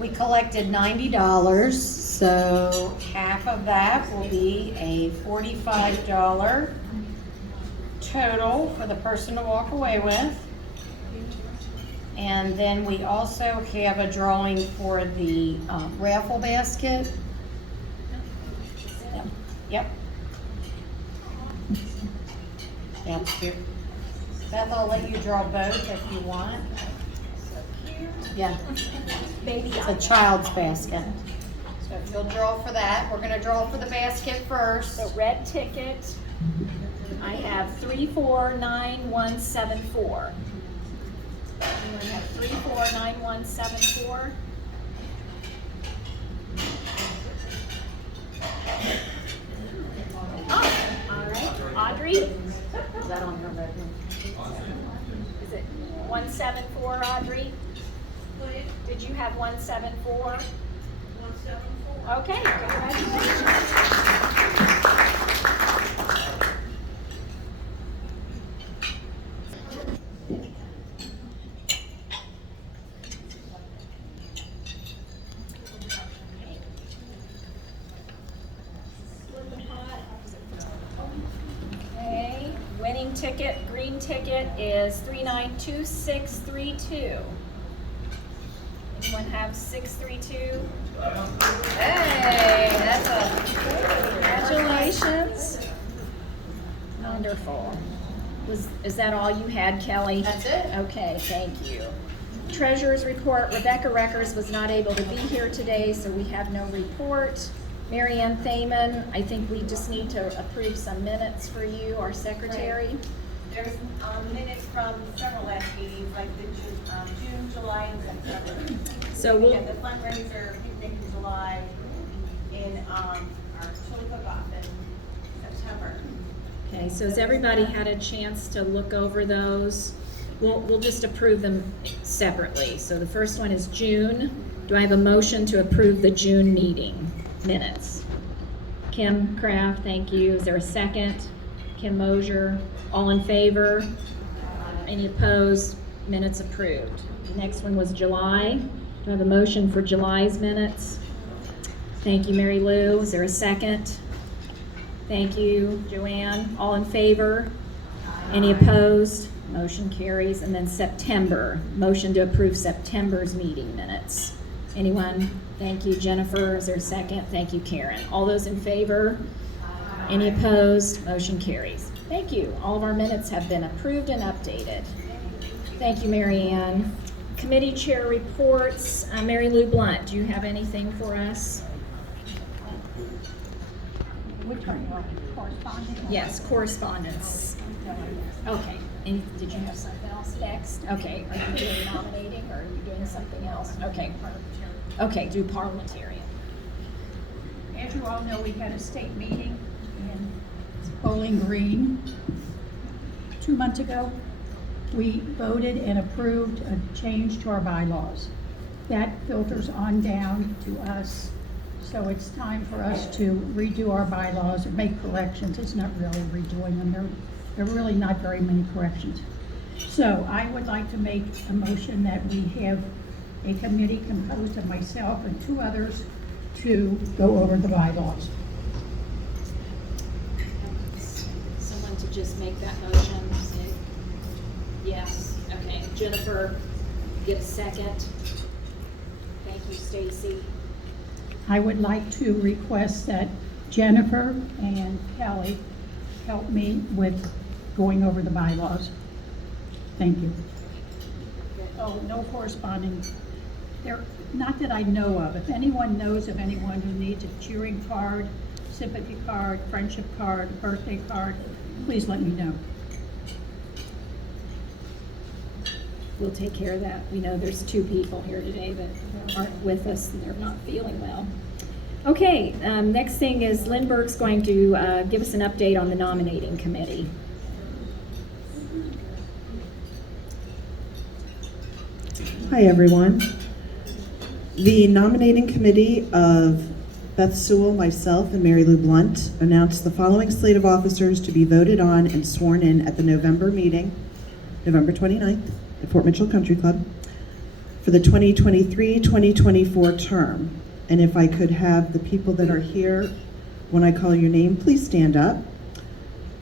We collected $90, so half of that will be a $45 total for the person to walk away with. And then we also have a drawing for the raffle basket. Yep. That's here. Beth, I'll let you draw both if you want. Yeah. Baby, it's a child's basket. So if you'll draw for that, we're going to draw for the basket first. The red ticket, I have 349174. Anyone have 349174? Oh, all right. Audrey? Is that on her red one? Is it 174, Audrey? Did you have 174? 174. Okay, congratulations. Okay, winning ticket, green ticket is 392632. Anyone have 632? Hey, that's a Congratulations. Wonderful. Is that all you had, Kelly? That's it. Okay, thank you. Treasurer's report, Rebecca Reckers was not able to be here today, so we have no report. Mary Ann Thaman, I think we just need to approve some minutes for you, our secretary. Right. There's minutes from several last meetings, like the June, July, and September. So we we'll, had the fundraiser picnic in July, in our chili cook-off in September. okay, so has everybody had a chance to look over those? We'll just approve them separately. So the first one is June. Do I have a motion to approve the June meeting minutes? Kim Kraft, thank you. Is there a second? Kim Mosier, all in favor? Any opposed? Minutes approved. The next one was July. Do I have a motion for July's minutes? Thank you, Mary Lou. Is there a second? Thank you, Joanne. All in favor? Any opposed? Motion carries. And then September, motion to approve September's meeting minutes. Anyone? Thank you, Jennifer. Is there a second? Thank you, Karen. All those in favor? Any opposed? Motion carries. Thank you. All of our minutes have been approved and updated. Thank you, Mary Ann. Committee chair reports. Mary Lou Blunt, do you have anything for us? Which one? Correspondence? Yes, correspondence. Okay. And did you have something else next? Okay. Are you doing nominating or are you doing something else? Okay. Okay, do parliamentarian. As you all know, we had a state meeting in Bowling Green 2 months ago. We voted and approved a change to our bylaws. That filters on down to us. So it's time for us to redo our bylaws and make corrections. It's not really redoing them. There are really not very many corrections. So I would like to make a motion that we have a committee composed of myself and 2 others to go over the bylaws. Someone to just make that motion. Yes. Okay. Jennifer, get a second. Thank you, Stacy. I would like to request that Jennifer and Kelly help me with going over the bylaws. Thank you. Oh, no corresponding. There, not that I know of. If anyone knows of anyone who needs a cheering card, sympathy card, friendship card, birthday card, please let me know. We'll take care of that. We know there's 2 people here today that aren't with us and they're not feeling well. Okay, next thing is Lindbergh's going to give us an update on the nominating committee. Hi everyone. The nominating committee of Beth Sewell, myself, and Mary Lou Blunt announced the following slate of officers to be voted on and sworn in at the November meeting, November 29th, at Fort Mitchell Country Club. for the 2023-2024 term. And if I could have the people that are here, when I call your name, please stand up.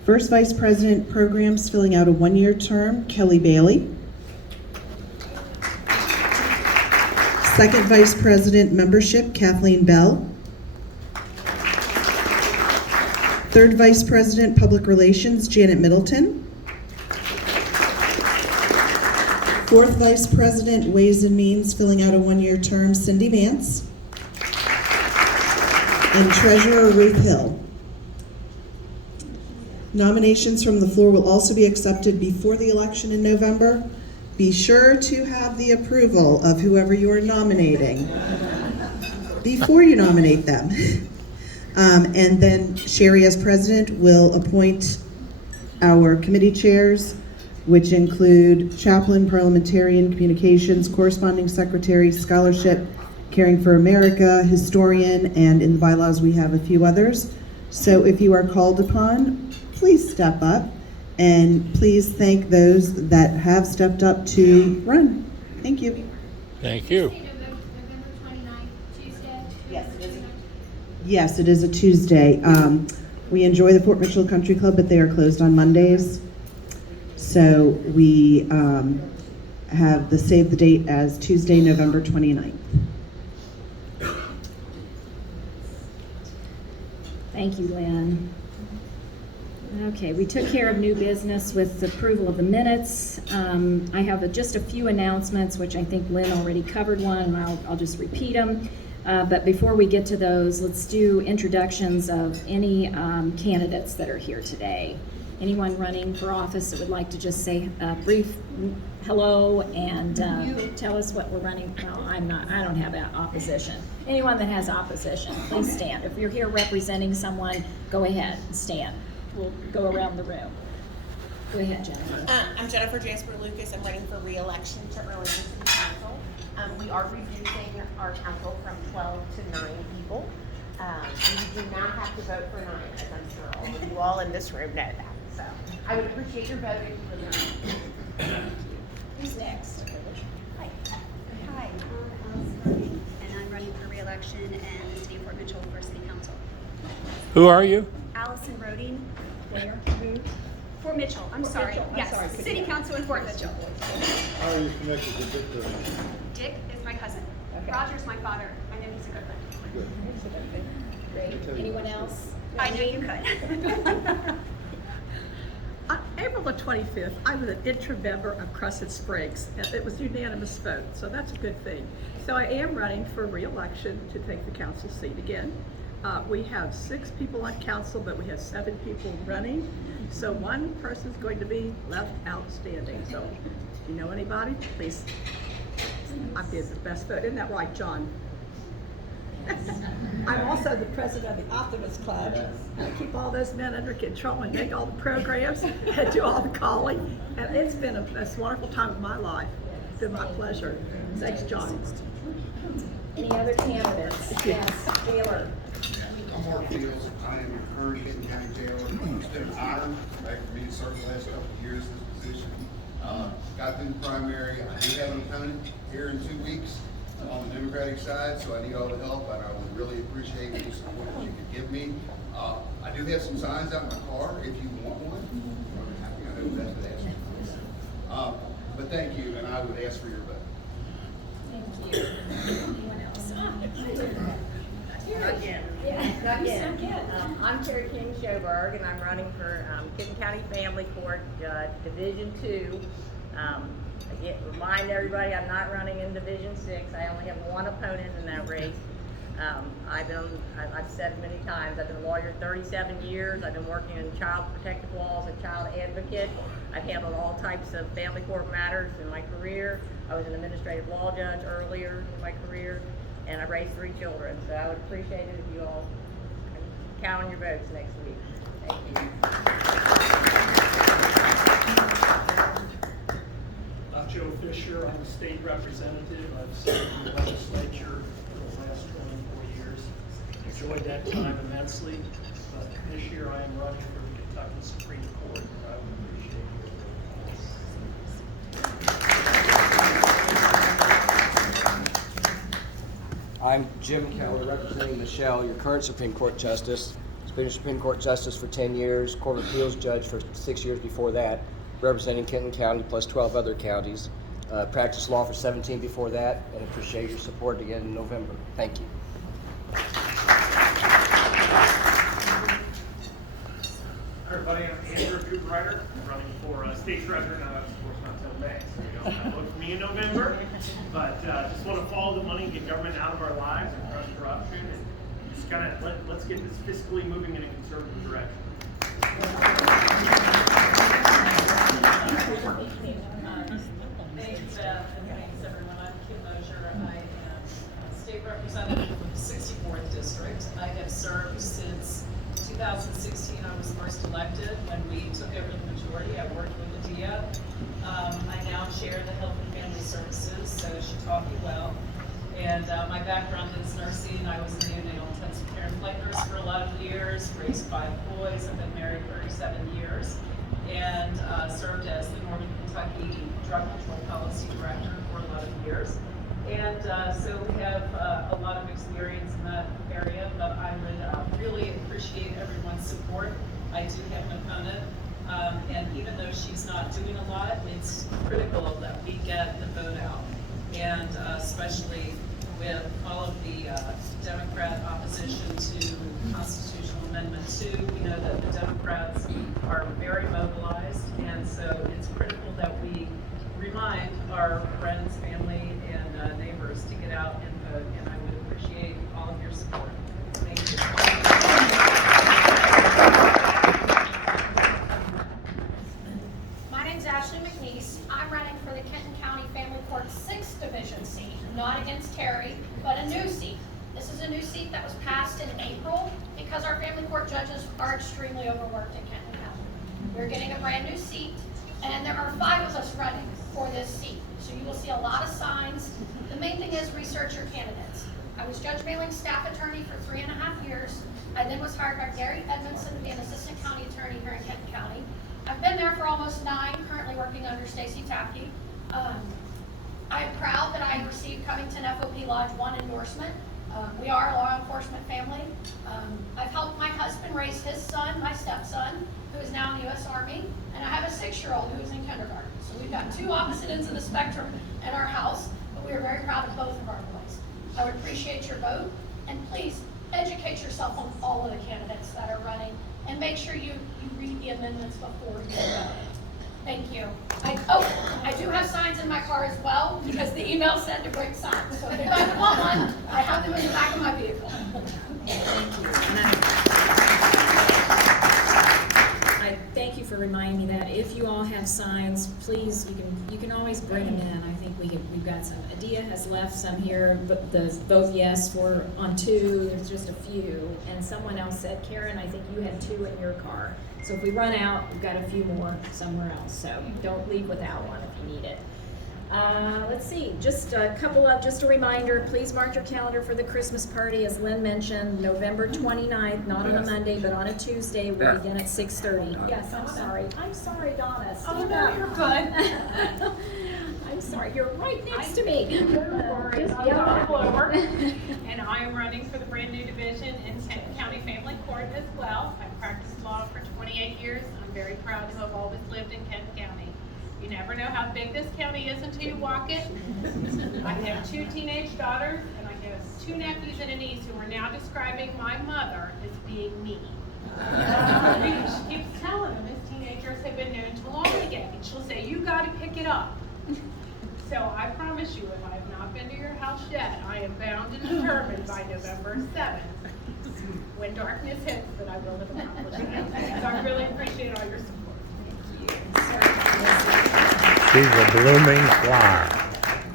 First Vice President Programs, filling out a one-year term, Kelly Bailey. Second Vice President Membership, Kathleen Bell. Third Vice President Public Relations, Janet Middleton. Fourth Vice President Ways and Means, filling out a one-year term, Cindy Vance. And Treasurer Ruth Hill. Nominations from the floor will also be accepted before the election in November. Be sure to have the approval of whoever you are nominating before you nominate them. And then Sherry, as president, will appoint our committee chairs, which include chaplain, parliamentarian, communications, corresponding secretary, scholarship, caring for America, historian, and in the bylaws we have a few others. So if you are called upon, please step up, and please thank those that have stepped up to run. Thank you. Thank you. November 29th, Tuesday? Yes, it is a Tuesday. We enjoy the Fort Mitchell Country Club, but they are closed on Mondays. So we have the save the date as Tuesday, November 29th. Thank you, Lynn. Okay, we took care of new business with the approval of the minutes. I have just a few announcements, which I think Lynn already covered one, and I'll just repeat them. But before we get to those, let's do introductions of any candidates that are here today. Anyone running for office that would like to just say a brief hello and tell us what we're running? Well, I don't have opposition. Anyone that has opposition, please stand. If you're here representing someone, go ahead and stand. We'll go around the room. Go ahead, Jennifer. I'm Jennifer Jasper Lucas. I'm running for re-election to Arlington City Council. We are reducing our council from 12 to 9 people. You do not have to vote for 9, as I'm sure all of you all in this room know that. So I would appreciate your vote if you would know. Who's next? Hi. Hi, I'm Alice Roding, and I'm running for re-election in the city of Fort Mitchell for city council. Who are you? Allison Roding, There, who? Fort Mitchell, I'm sorry. Mitchell, I'm Yes, sorry, could city you- council in Fort Mitchell. How are you connected to Dick? Dick is my cousin. Okay. Roger's my father. I know he's a good friend. Great. Anyone else? I know you could. On April the 25th, I was an interim member of Crescent Springs, and it was unanimous vote, so that's a good thing. So I am running for re-election to take the council seat again. We have 6 people on council, but we have 7 people running, so one person's going to be left outstanding. So if you know anybody, please, I did the best vote. Isn't that right, John? I'm also the president of the Optimist Club. I keep all those men under control and make all the programs and do all the calling. And it's been a wonderful time of my life. It's been my pleasure. Thanks, John. Any other candidates? Yes, Taylor. I'm Mark Fields. I am a current Kenton County jailer. It's been an honor for me to serve the last couple of years in this position. Got through the primary. I do have an opponent here in 2 weeks on the Democratic side, so I need all the help, and I would really appreciate any support that you could give me. I do have some signs out in my car if you want one. I know that's what I asked. But thank you, and I would ask for your vote. Thank you. Anyone else? Not yet. I'm Terry King Schoberg, and I'm running for Kenton County Family Court, Division 2. Again, remind everybody, I'm not running in Division 6. I only have one opponent in that race. I've said it many times, I've been a lawyer 37 years. I've been working in child protective laws and child advocate. I've handled all types of family court matters in my career. I was an administrative law judge earlier in my career, and I raised 3 children. So I would appreciate it if you all count on your votes next week. Thank you. I'm Joe Fisher. I'm a state representative. I've served in the legislature for the last 24 years. Enjoyed that time immensely. But this year I am running for the Kentucky Supreme Court, and I would appreciate your vote. I'm Jim Keller, representing Michelle, your current Supreme Court Justice. She's been a Supreme Court Justice for 10 years, Court of Appeals Judge for 6 years before that, representing Kenton County plus 12 other counties. Practiced law for 17 before that, and appreciate your support again in November. Thank you. Hi everybody, I'm Andrew Cooperwriter, running for State Treasurer, of course not till May, so you don't have to vote for me in November. But just want to follow the money, get government out of our lives, and crush corruption, and just kind of let's get this fiscally moving in a conservative direction. Thanks, Beth, and thanks everyone. I'm Kim Mosier. I am State Representative of the 64th District. I have served since 2016. I was first elected when we took over the majority. I worked with Addia. I now chair the Health and Family Services, so she taught me well. And my background is nursing. I was a neonatal intensive care and flight nurse for 11 years, raised 5 boys. I've been married 37 years, and served as the Northern Kentucky Drug Control Policy Director for 11 years. And so we have a lot of experience in that area, but I would really appreciate everyone's support. I do have an opponent, and even though she's not doing a lot, it's critical that we get the vote out. And especially with all of the Democrat opposition to Constitutional Amendment 2, we know that the Democrats are very mobilized, and so it's critical that we remind our friends, family, and neighbors to get out and vote, and I would appreciate all of your support. Thank you. My name's Ashley McNeese. I'm running for the Kenton County Family Court 6th Division seat, not against Terry, but a new seat. This is a new seat that was passed in April because our family court judges are extremely overworked in Kenton County. We're getting a brand new seat, and there are 5 of us running for this seat. So you will see a lot of signs. The main thing is research your candidates. I was Judge Mailing staff attorney for 3.5 years. I then was hired by Gary Edmondson to be an assistant county attorney here in Kenton County. I've been there for almost 9, currently working under Stacy Taffy. I am proud that I received Covington FOP Lodge 1 endorsement. We are a law enforcement family. I've helped my husband raise his son, my stepson, who is now in the U.S. Army, and I have a 6-year-old who is in kindergarten. So we've got 2 opposite ends of the spectrum in our house, but we are very proud of both of our boys. I would appreciate your vote, and please educate yourself on all of the candidates that are running, and make sure you read the amendments before you vote. Thank you. I do have signs in my car as well, because the email said to bring signs. So if you guys want one, I have them in the back of my vehicle. I thank you for reminding me that if you all have signs, please, you can always bring them in. I think we've got some. Addia has left some here, but the vote yes for on 2. There's just a few, and someone else said, Karen, I think you had 2 in your car. So if we run out, we've got a few more somewhere else. So don't leave without one if you need it. Let's see, just a reminder, please mark your calendar for the Christmas party, as Lynn mentioned, November 29th, not on a Monday, but on a Tuesday. We'll begin at 6:30. Yes, I'm sorry, Donna. Oh, no, you're good. I'm sorry, you're right next to me. And I am running for the brand new division in Kenton County Family Court as well. I've practiced law for 28 years. I'm very proud to have always lived in Kenton County. You never know how big this county is until you walk it. I have 2 teenage daughters, and I have 2 nephews and a niece who are now describing my mother as being mean. She keeps telling them as teenagers have been known to lollygag, and she'll say, you got to pick it up. So I promise you, if I have not been to your house yet, I am bound and determined by November 7th, when darkness hits, that I will have accomplished that. So I really appreciate all your support. She's a blooming flower.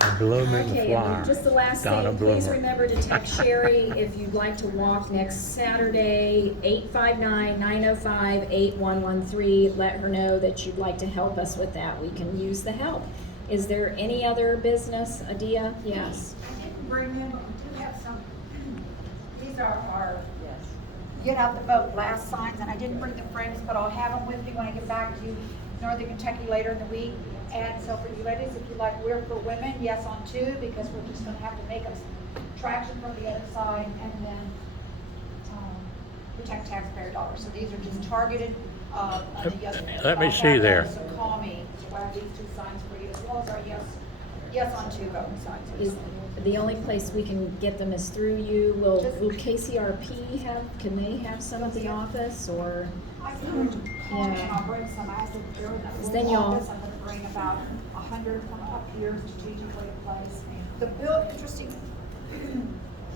A blooming Okay, flower. and just the last Donna thing, please Bloomer. remember to text Sherry if you'd like to walk next Saturday, 859-905-8113. Let her know that you'd like to help us with that. We can use the help. Is there any other business, Addia? Yes. I didn't bring them, but we do have some. These are our get out the vote last signs, and I didn't bring the frames, but I'll have them with me when I get back to you. Northern Kentucky later in the week. And so for you ladies, if you like We're for Women, yes on 2, because we're just gonna have to make us traction from the other side, and then protect taxpayer dollars. So these are just targeted, on the yes. Let me see there. So call me, so I have these 2 signs for you, as well as our yes on 2 voting signs. Is the only place we can get them is through you? Will KCRP can they have some at the office, or? I can call and I'll bring some. I have to do it. Then y'all. I'm gonna bring about 100 from up here strategically in place. The bill, interesting,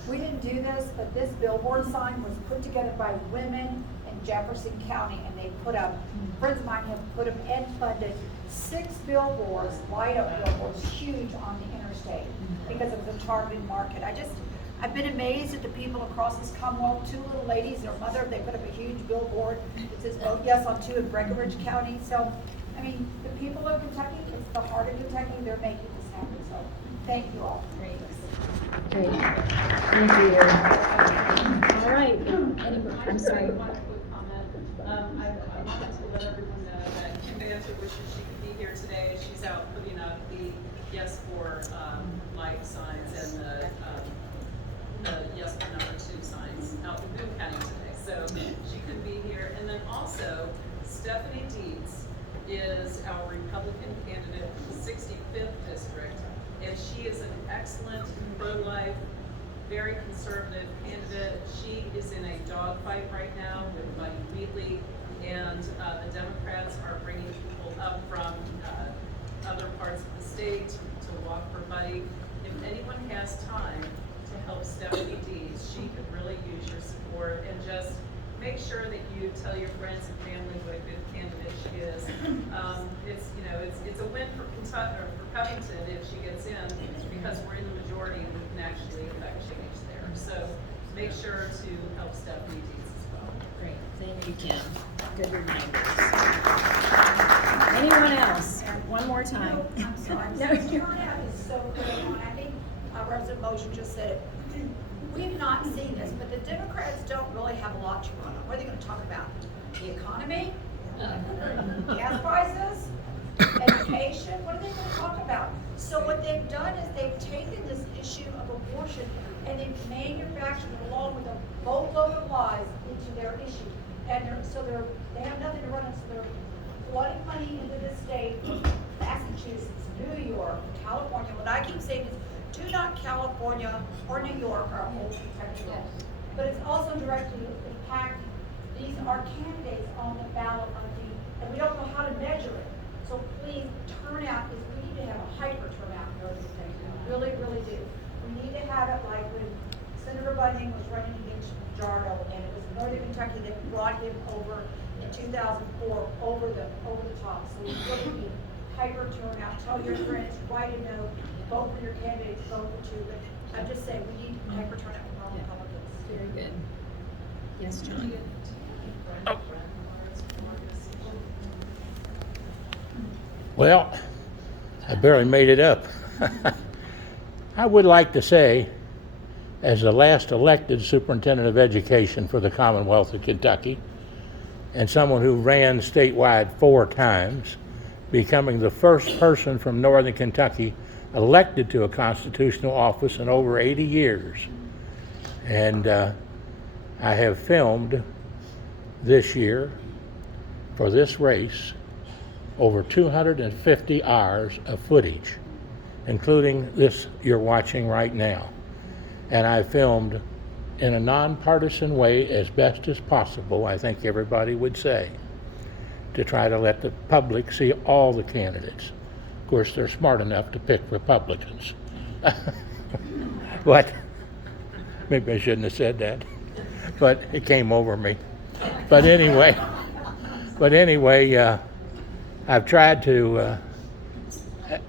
we didn't do this, but this billboard sign was put together by women in Jefferson County, and they put up, friends of mine have put them and funded 6 billboards, light up billboards, huge on the interstate, because of the targeted market. I've been amazed at the people across this Commonwealth. 2 little ladies, their mother, they put up a huge billboard that says vote yes on 2 in Breckinridge County. So, I mean, the people of Kentucky, it's the heart of Kentucky, they're making this happen. So, thank you all. Great. Thank you. All right. I'm sorry. One quick comment. I wanted to let everyone know that Kim Banter wishes she could be here today. She's out putting up the yes for life signs and the yes for number 2 signs out in Boone County today. So she couldn't be here. And then also, Stephanie Deeds is our Republican candidate for the 65th district, and she is an excellent pro-life, very conservative candidate. She is in a dogfight right now with Buddy Wheatley, and the Democrats are bringing people up from other parts of the state to walk for Buddy. If anyone has time to help Stephanie Deeds, she could really use your support, and just make sure that you tell your friends and family what a good candidate she is. It's a win for Kentucky, or for Covington if she gets in, because we're in the majority and we can actually affect change there. So make sure to help Stephanie Deeds as well. Great, thank you, Kim. Good reminders. Anyone else? One more time. No, I'm sorry. No, The turnout is so good. I think Representative Motion just said it. We've not seen this, but the Democrats don't really have a lot to run on. What are they going to talk about? The economy? Gas prices? Education? What are they going to talk about? So what they've done is they've taken this issue of abortion and they've manufactured it along with a boatload of lies into their issue. And they have nothing to run on, so they're flooding money into the state, Massachusetts, New York, California. What I keep saying is, do not California or New York are old Kentucky laws. But it's also directly impacting. These are candidates on the ballot and we don't know how to measure it. So please, turnout we need to have a hyper turnout in Northern Kentucky. We really, really do. We need to have it like when Senator Bunning was running against Jardo, and it was Northern Kentucky that brought him over in 2004 over the top. So we really need hyper turnout. Tell your friends, write a note, vote for your candidates, vote for 2. But I'm just saying, we need hyper turnout from all Republicans. Very good. Yes, John. Well, I barely made it up. I would like to say, as the last elected superintendent of education for the Commonwealth of Kentucky, and someone who ran statewide 4 times, becoming the first person from Northern Kentucky elected to a constitutional office in over 80 years. And I have filmed this year for this race over 250 hours of footage, including this you're watching right now. And I filmed in a nonpartisan way as best as possible, I think everybody would say, to try to let the public see all the candidates. Of course, they're smart enough to pick Republicans. But maybe I shouldn't have said that, but it came over me. But anyway, I've tried to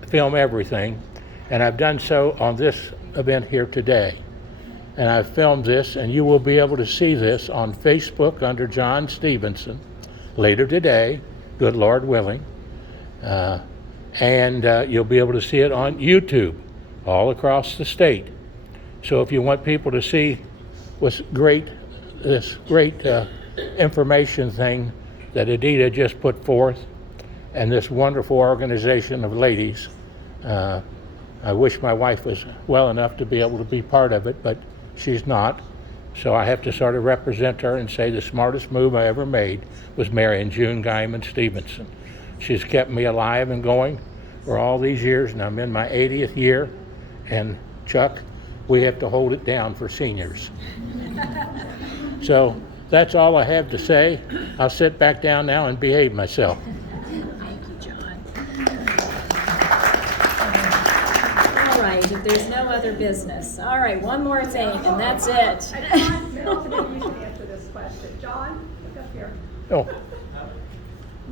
film everything, and I've done so on this event here today. And I've filmed this, and you will be able to see this on Facebook under John Stephenson later today, good Lord willing. And you'll be able to see it on YouTube all across the state. So if you want people to see this great information thing that ADIDA just put forth, and this wonderful organization of ladies. I wish my wife was well enough to be able to be part of it, but she's not. So I have to sort of represent her and say the smartest move I ever made was marrying June Guyman Stephenson. She's kept me alive and going for all these years, and I'm in my 80th year. And Chuck, we have to hold it down for seniors. So that's all I have to say. I'll sit back down now and behave myself. Thank you, John. All right, if there's no other business. All right, one more thing, and that's it. John, Milton, you can answer this question. John, look up here. Oh,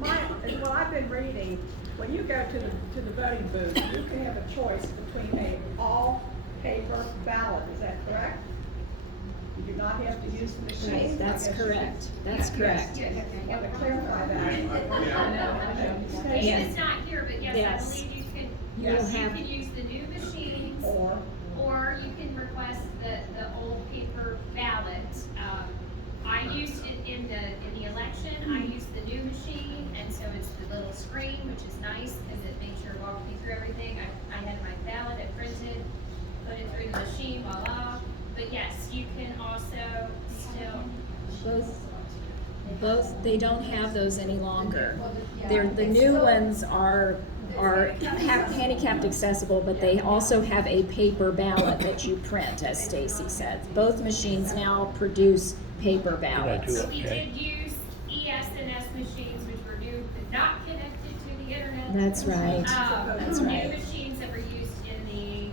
What I've been reading, when you go to the voting booth, you can have a choice between an all-paper ballot. Is that correct? You do not have to use the machine. Right, that's correct. That's correct. I want to clarify that. Yes. It's not here, but yes, Yes. I believe you can, You'll you have- can use the new machines, or you can request the old paper ballot. I used it in the election, I used the new machine, and so it's the little screen, which is nice, because it makes sure walk me through everything. I had my ballot, I printed, put it through the machine, voila. But yes, you can also still. Both, they don't have those any longer. The new ones are handicapped accessible, but they also have a paper ballot that you print, as Stacy said. Both machines now produce paper ballots. We did use ES and S machines, which were new, but not connected to the internet. That's right. That's right. New machines that were used in the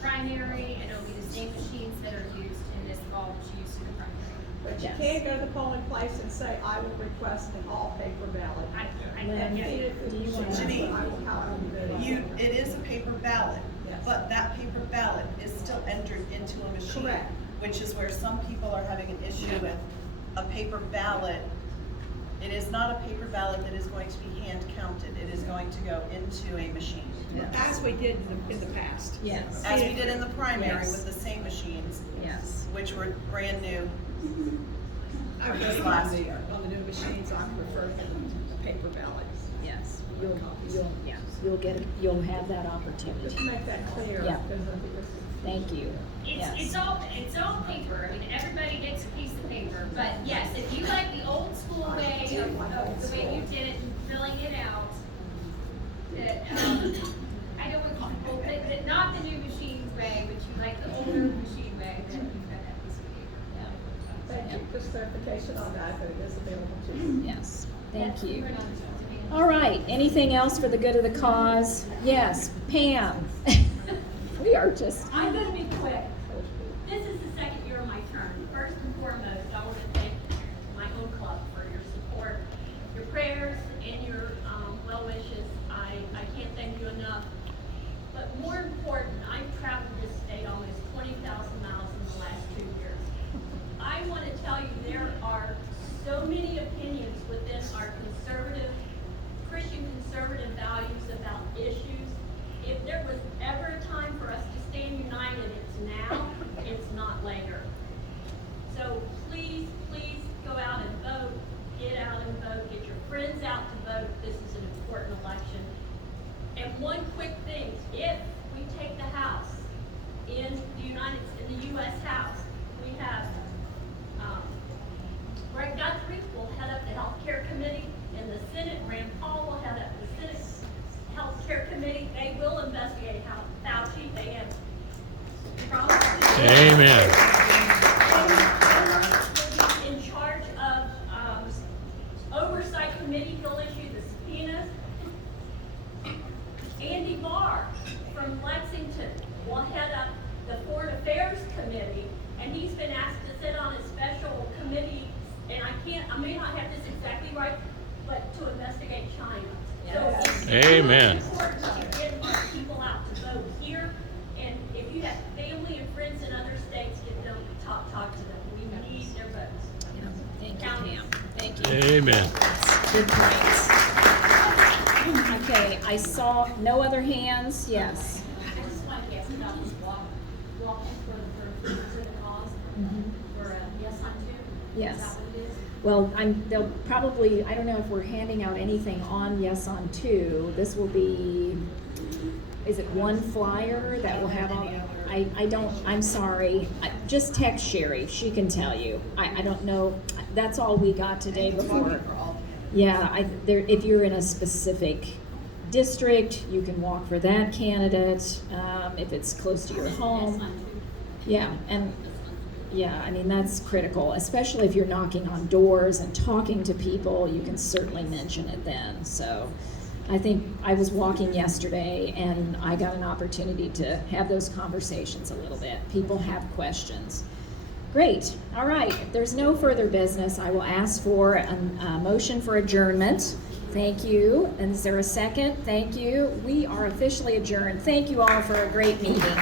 primary, and it'll be the same machines that are used in this fall, which you used in the primary. But you can't go to the polling place and say, I will request an all-paper ballot. It is a paper ballot, but that paper ballot is still entered into a machine. Correct. Which is where some people are having an issue with a paper ballot. It is not a paper ballot that is going to be hand counted. It is going to go into a machine. As we did in the past. Yes. As we did in the primary Yes. with the same machines. Yes. Which were brand new. I was on the new machines, I prefer the paper ballot. Yes. You'll have that opportunity. Just to make that clear. Yeah. because of this. Thank you. Yes. It's all paper. I mean, everybody gets a piece of paper. But yes, if you like the old school way of the way you did it and filling it out, that I don't want people, but not the new machine way, but you like the older machine way, then you've got that piece of paper. Thank you, just clarification on that, that it is available to you. Yes. Thank That's you. right on the top. All right, anything else for the good of the cause? Yes, Pam. We are just, I'm going to be quick. This is the second year of my term. First and foremost, I want to thank my own club for your support, your prayers, and your well wishes. I can't thank you enough. But more important, I've traveled this state almost 20,000 miles in the last 2 years. I want to tell you there are so many opinions within our Christian conservative values about issues. If there was ever a time for us to stand united, it's now, it's not later. So please, please go out and vote. Get out and vote. Get your friends out to vote. This is an important election. And one quick thing, if we take the House in the U.S. House, we have Greg Guthrie will head up the Health Care Committee. In the Senate, Rand Paul will head up the Senate Health Care Committee. They will investigate how Fauci, they have promised to. amen. Will be in charge of oversight committee. He'll issue the subpoenas. Andy Barr from Lexington will head up the Foreign Affairs Committee, and he's been asked to sit on a special committee, and I may not have this exactly right, but to investigate China. Yes. So it's Amen. really important to get more people out to vote here, and if you have family and friends in other states, get them, talk to them. We need their votes. thank you, Counties. Pam. Thank you. Amen. Good points. Okay, I saw no other hands. Yes. I just wanted to ask about this walking for the cause, for yes on two. Yes. Is that what it is? Well, they'll probably, I don't know if we're handing out anything on Yes on 2. This will be, is it one flyer that will have all, I'm sorry. Just text Sherry, she can tell you. I don't know, that's all we got today before. Yeah, if you're in a specific district, you can walk for that candidate, if it's close to your home. Yeah, and yeah, I mean, that's critical, especially if you're knocking on doors and talking to people, you can certainly mention it then. So I think I was walking yesterday and I got an opportunity to have those conversations a little bit. People have questions. Great, all right, if there's no further business, I will ask for a motion for adjournment. Thank you, and is there a second? Thank you. We are officially adjourned. Thank you all for a great meeting.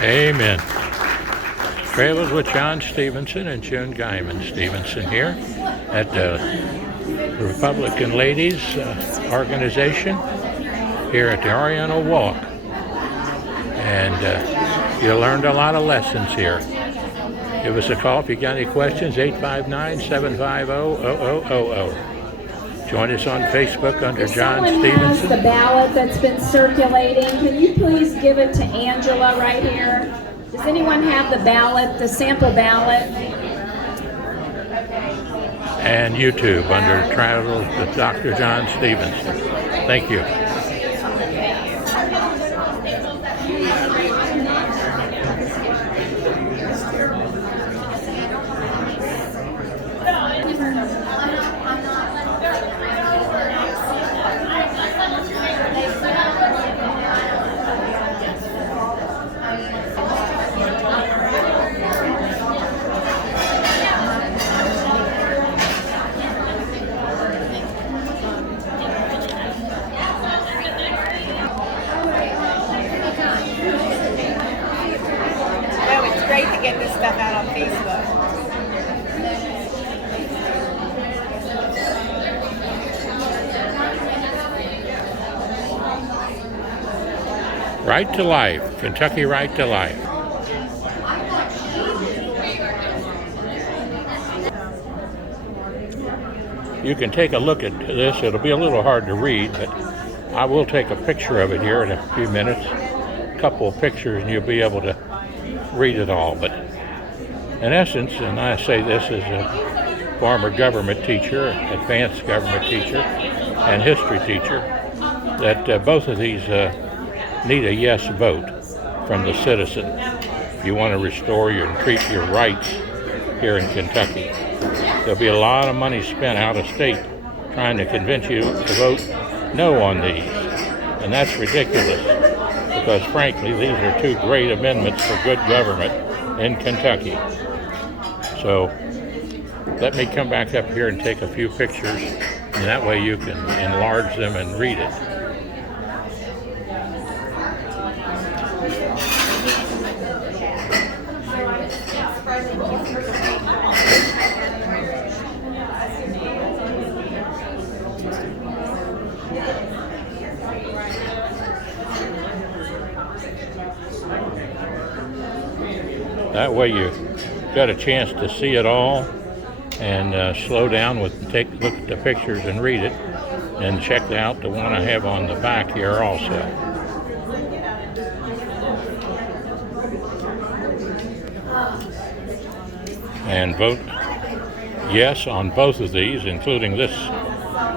Amen. Travels with John Stephenson and June Guyman Stephenson here at the Republican Ladies Organization here at the Oriental Wok. And you learned a lot of lessons here. Give us a call if you got any questions, 859-750-0000. Join us on Facebook under John Stephenson. Someone has the ballot that's been circulating. Can you please give it to Angela right here? Does anyone have the ballot, the sample ballot? And YouTube under Travels with Dr. John Stephenson. Thank you. Great to get this stuff out on Facebook. Right to Life, Kentucky Right to Life. You can take a look at this. It'll be a little hard to read, but I will take a picture of it here in a few minutes. A couple of pictures and you'll be able to read it all. But in essence, and I say this as a former government teacher, advanced government teacher, and history teacher, that both of these need a yes vote from the citizen if you want to restore and treat your rights here in Kentucky. There'll be a lot of money spent out of state trying to convince you to vote no on these, and that's ridiculous. Because frankly, these are two great amendments for good government in Kentucky. So let me come back up here and take a few pictures, and that way you can enlarge them and read it. That way you got a chance to see it all and slow down look at the pictures and read it, and check out the one I have on the back here also. And vote yes on both of these, including this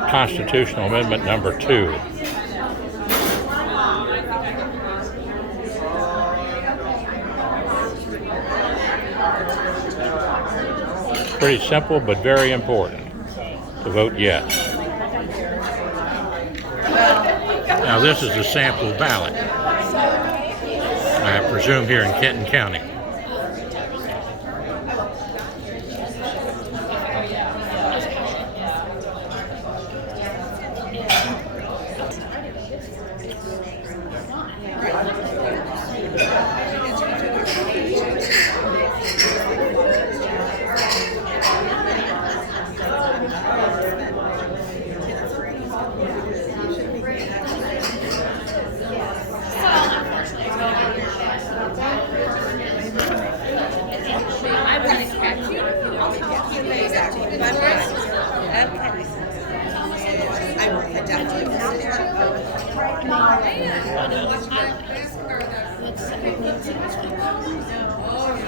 Constitutional Amendment number 2. Pretty simple, but very important to vote yes. Now this is a sample ballot, I presume here in Kenton County.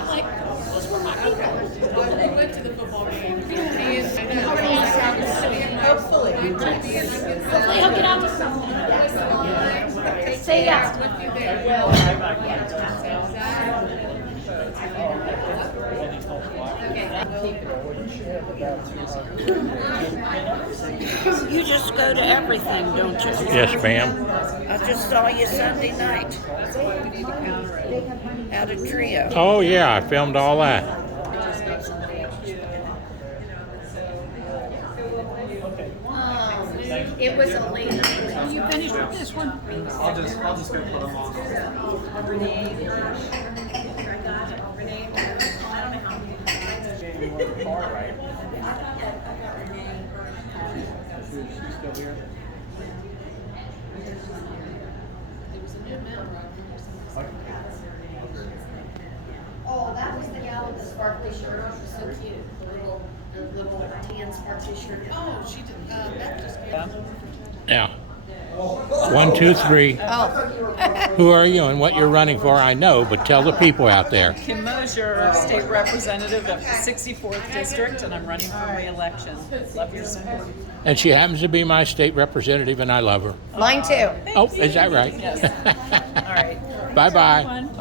Like, those were my people. They went to the football game. Hopefully he'll get out to something. Say yes. You just go to everything, don't you? Yes, ma'am. I just saw you Sunday night at a trio. Oh, yeah, I filmed all that. It was a late. You finished with this one? I'll just go put them on. She's still here? Oh, that was the gal with the sparkly shirt on. So cute. The little tan sparkly shirt. Oh, she did. Beth just gave. Yeah. 1, 2, 3. Oh. Who are you and what you're running for, I know, but tell the people out there. Kim Mosier, State Representative of the 64th District, and I'm running for re-election. Love your support. And she happens to be my state representative, and I love her. Mine too. Oh, is that right? Yes. All right. Bye-bye.